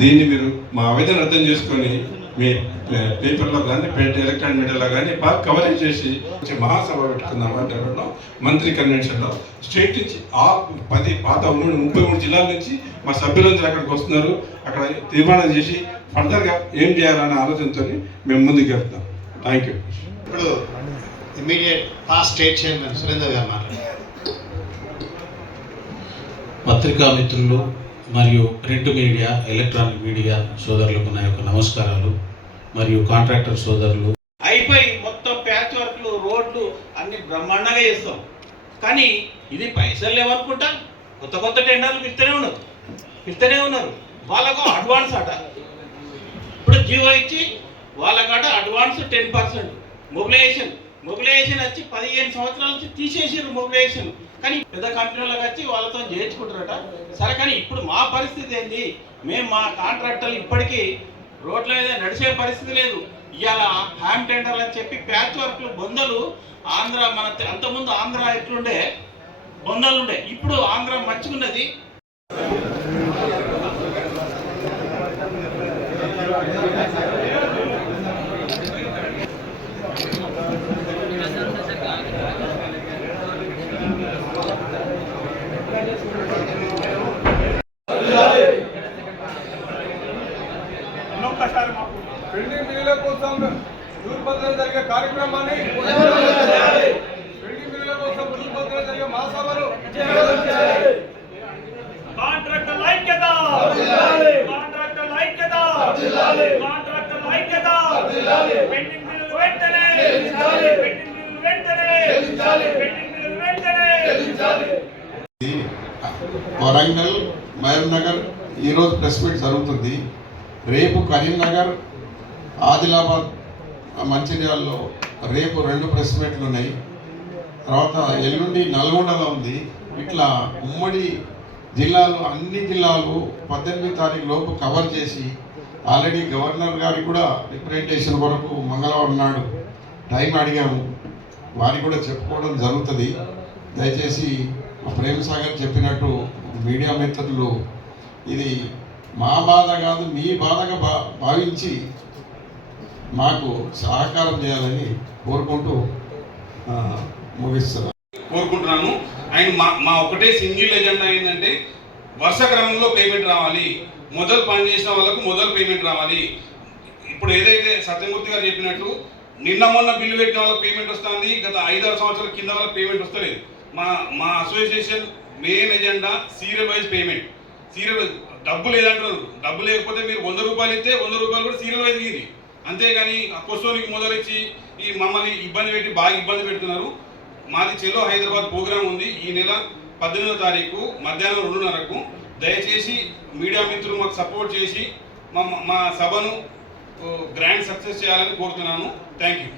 దీన్ని మీరు మా ఆవేదన అర్థం చేసుకొని మీ పేపర్లో కానీ ఎలక్ట్రానిక్ మీడియాలో కానీ బాగా కవరేజ్ చేసి మహాసభ పెట్టుకుందాం అంటే మంత్రి కన్వెన్షన్లో స్టేట్ నుంచి 33 జిల్లాల నుంచి మా సభ్యులందరూ అక్కడికి వస్తున్నారు. అక్కడ తీర్మానం చేసి ఫర్దర్గా ఏం చేయాలనే ఆలోచనతో మేము ముందుకు వెళ్తాం. Thank you. ఇప్పుడు immediate past state chairman Surender గారు మాట్లాడారు. పత్రికా మిత్రులు మరియు ప్రింట్ మీడియా, ఎలక్ట్రానిక్ మీడియా సోదరులకు నా యొక్క నమస్కారాలు. మరియు కాంట్రాక్టర్ సోదరులు అయిపోయి మొత్తం ప్యాచ్ వర్క్లు, రోడ్లు అన్ని బ్రహ్మాండంగా చేస్తాం. కానీ ఇది పైసలు లేవనుకుంటా కొత్త టెండర్లు పిలుస్తూనే ఉన్నారు. వాళ్ళకు అడ్వాన్స్ అట. ఇప్పుడు జియో ఇచ్చి వాళ్ళకాట అడ్వాన్స్ 10% మొబిలైజేషన్ వచ్చి 15 సంవత్సరాల నుంచి తీసేసారు మొబిలైజేషన్. కానీ పెద్ద కంపెనీలకు వచ్చి వాళ్ళతో చేయించుకుంటారట. సరే, కానీ ఇప్పుడు మా పరిస్థితి ఏంది? మేము మా కాంట్రాక్టర్లు ఇప్పటికీ రోడ్ల మీద నడిచే పరిస్థితి లేదు. ఇవాళ హ్యామ్ టెండర్లు అని చెప్పి ప్యాచ్ వర్క్లు బొందలు ఆంధ్ర అంతకుముందు ఆంధ్ర ఎట్లుండే బొందలు ఉండే, ఇప్పుడు ఆంధ్ర మంచిగున్నది. బిల్డింగ్ బిల్లుల కోసం దూర్పత్రం జరిగే కార్యక్రమాన్ని, బిల్డింగ్ బిల్లుల కోసం దూర్పత్రం జరిగే మహాసభలు కాంట్రాక్టర్ ఐక్యత, కాంట్రాక్టర్ ఐక్యత, కాంట్రాక్టర్ ఐక్యత. పెండింగ్ బిల్లులు వెంటనే, పెండింగ్ బిల్లులు వెంటనే, పెండింగ్ బిల్లులు వెంటనే. వరంగల్, మహబూబ్నగర్ ఈరోజు ప్రెస్ మీట్ జరుగుతుంది. రేపు కరీంనగర్, ఆదిలాబాద్, మంచిర్యాలలో రేపు 2 ప్రెస్ మీట్లు ఉన్నాయి. తర్వాత ఎల్లుండి నల్గొండలో ఉంది. ఇట్లా ఉమ్మడి జిల్లాలు, అన్ని జిల్లాలు 18 తారీఖు లోపు కవర్ చేసి ఆల్రెడీ గవర్నర్ గారికి కూడా రిప్రజెంటేషన్ వరకు మంగళవారం నాడు టైం అడిగాము. వారికి కూడా చెప్పుకోవడం జరుగుతుంది. దయచేసి ప్రేమ్ సాగర్ చెప్పినట్టు మీడియా మిత్రులు ఇది మా బాధ కాదు, మీ బాధగా భావించి మాకు సహకారం చేయాలని కోరుకుంటూ కోరుకుంటున్నాను. అండ్ మా ఒకటే సింగిల్ ఎజెండా ఏంటంటే వర్ష క్రమంలో పేమెంట్ రావాలి. మొదలు పని చేసిన వాళ్ళకు మొదలు పేమెంట్ రావాలి. ఇప్పుడు ఏదైతే సత్యమూర్తి గారు చెప్పినట్టు నిన్న మొన్న బిల్లు పెట్టిన వాళ్ళకి పేమెంట్ వస్తుంది, గత 5-6 సంవత్సరాల కింద వాళ్ళకి పేమెంట్ వస్తలేదు. మా association main agenda serial wise payment. Serial డబ్బు లేదంటున్నారు. డబ్బు లేకపోతే మీరు 100 రూపాయలు ఇస్తే 100 రూపాయలు కూడా సీరియల్ వైజ్ ఇది. అంతేగాని కొసోనికి మొదలెచ్చి ఈ మమ్మల్ని బాగా ఇబ్బంది పెడుతున్నారు. మాది చెలో హైదరాబాద్ ప్రోగ్రాం ఉంది ఈ నెల 18వ తారీఖు మధ్యాహ్నం 2:30కు. దయచేసి మీడియా మిత్రులు మాకు సపోర్ట్ చేసి మా సభను గ్రాండ్ సక్సెస్ చేయాలని కోరుతున్నాను. Thank you.